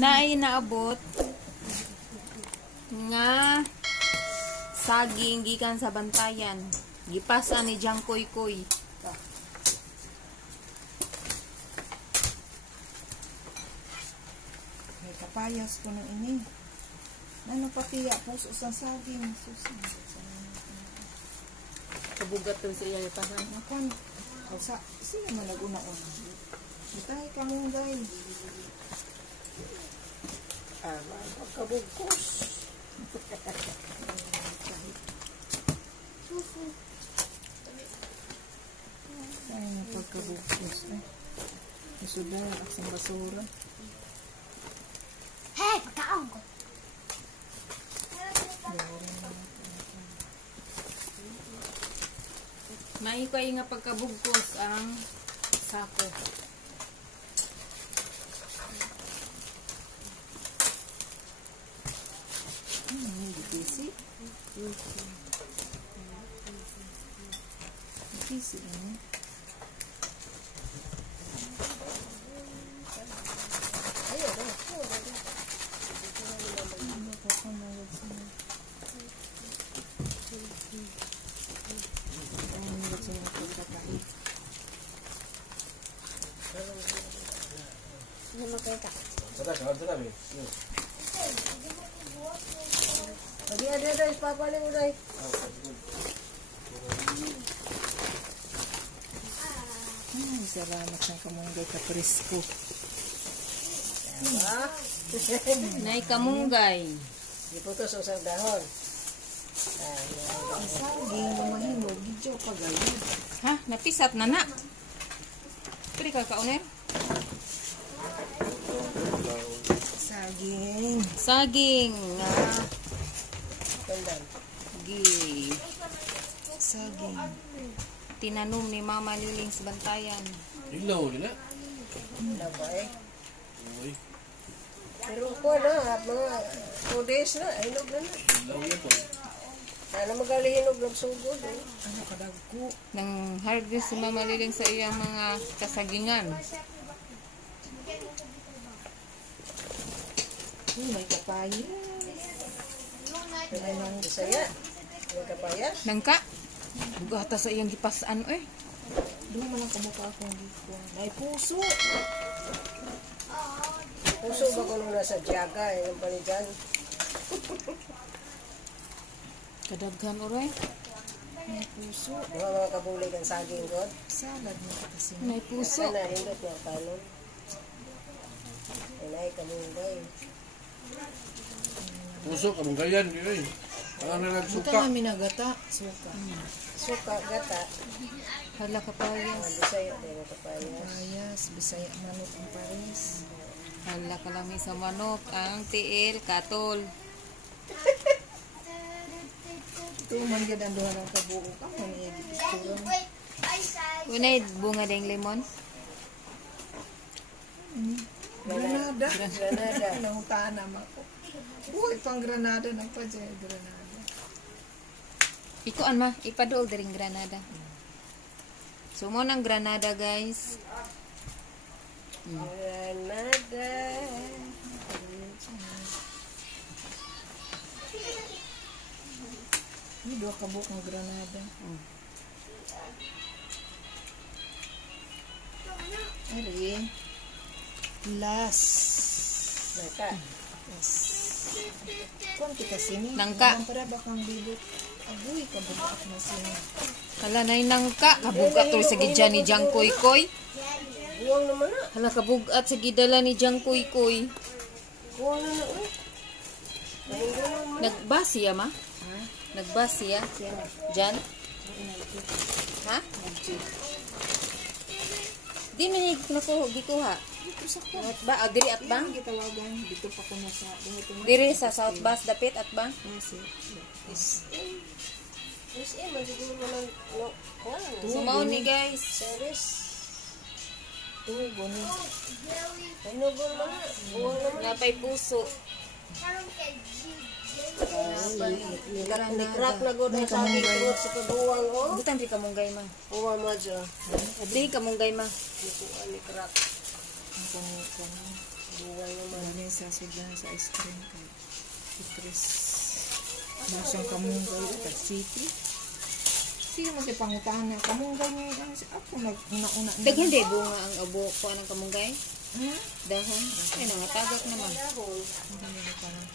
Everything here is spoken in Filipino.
na ay naabot nga saging gikan sa bantayan. Gipasa ni Jang Koy Koy. May kapayas ko na ini. Ano patiya puso sa saging. Kabugat to siya ipasan. Nakon. Sino man naguna-una? Bitay ka mong guys. Kabugkos. Ay, napagkabukos eh. Isuda, aksang basura. Hey, pagkaon ko. May kay nga pagkabugkos ang sako. Dipisi. Dipisi ini. Ada, papaling mo dahil. Salamat ng kamunggay ka presko. Nay kamunggay. Diputos sa dahon. Ang saging, mahimog, gidyo pa galing. Ha, napisat na na. Pwede ka kaunin? Saging. Saging. Pandan. Saging. Tinanom ni Mama Liling sa bantayan. Ilaw nila. Labay. Uy, Pero ko na, mga 2 days na, hinog na na. ilaw yan po. Sana magalihinog ng sugod eh. Ano kadagko? Nang harvest si Mama Liling sa iyang mga kasagingan. May kapayas. May nang Bisaya. May kapayas. Nangka. Bugata sa iyang gipasaan eh. Doon man ang kamukha akong dito. May puso. Puso ba ko nung nasa Diaga, yung panijan? Kadaghan oray. May puso. Mga kabulig ang saging ko. Salad na kasi. May puso. Sana, hindot niya kanon. Ay, kamunggay. Puso, kamunggayan. Ay, ang Buta nagsuka. namin nagata. Suka. Suka, gata. Hala kapayas. Bisaya, din kapayas. Kapayas. Bisaya manok ang pares. Hala kalami sa manok. Ang tiil, katol. Ito man yun ang duha ng kabuo ka. Maniyagit isturang. Unay bunga ding lemon. Granada. Granada. Nangutaan naman ko. Uy, pang Granada ng pa dyan. Granada. Ikuan ma, ipaduol diring Granada. So mo ng Granada guys. Granada. May duha kabuok ng Granada. Ari. Last. Naka. Yes. Kung kita sini. Nangka. Ang para bakang bilot. Agoy, kabuok na sini. Hala nay nangka, kabugat to sa gidya ni Jang Koy Koy. Buwang naman na. Hala kabugat sa gidala ni Jang Koy Koy. Buwang na na. Nagbas siya ma? Nagbas siya? Jan? Ha? Di man niya gikuha. At ba? Diri at bang? Gitawagan. Dito pa ko na sa. Diri sa South Bus dapit at bang? Yes, siguro naman. Sumaw ni guys. Series. Tugo ni. Ay, no, buwang naman. Buwang naman. Napay puso. Ni-crack na good ang saging ko sa kaduwang, oh. Butan di kamunggay ma. Buwang mo dyan. Adri kamunggay ma. Ni-crack. Ang kamukan. Buway naman. Wala sa sudan sa ice cream kay Chris. Masang kamunggay at city. Sige mo si pangutahan na kamunggay niya ako nag-una-una. Dag hindi bunga ang abo ko anong kamunggay? Hmm? Dahon. Ay nangatagak naman. Dahon. Ano na parang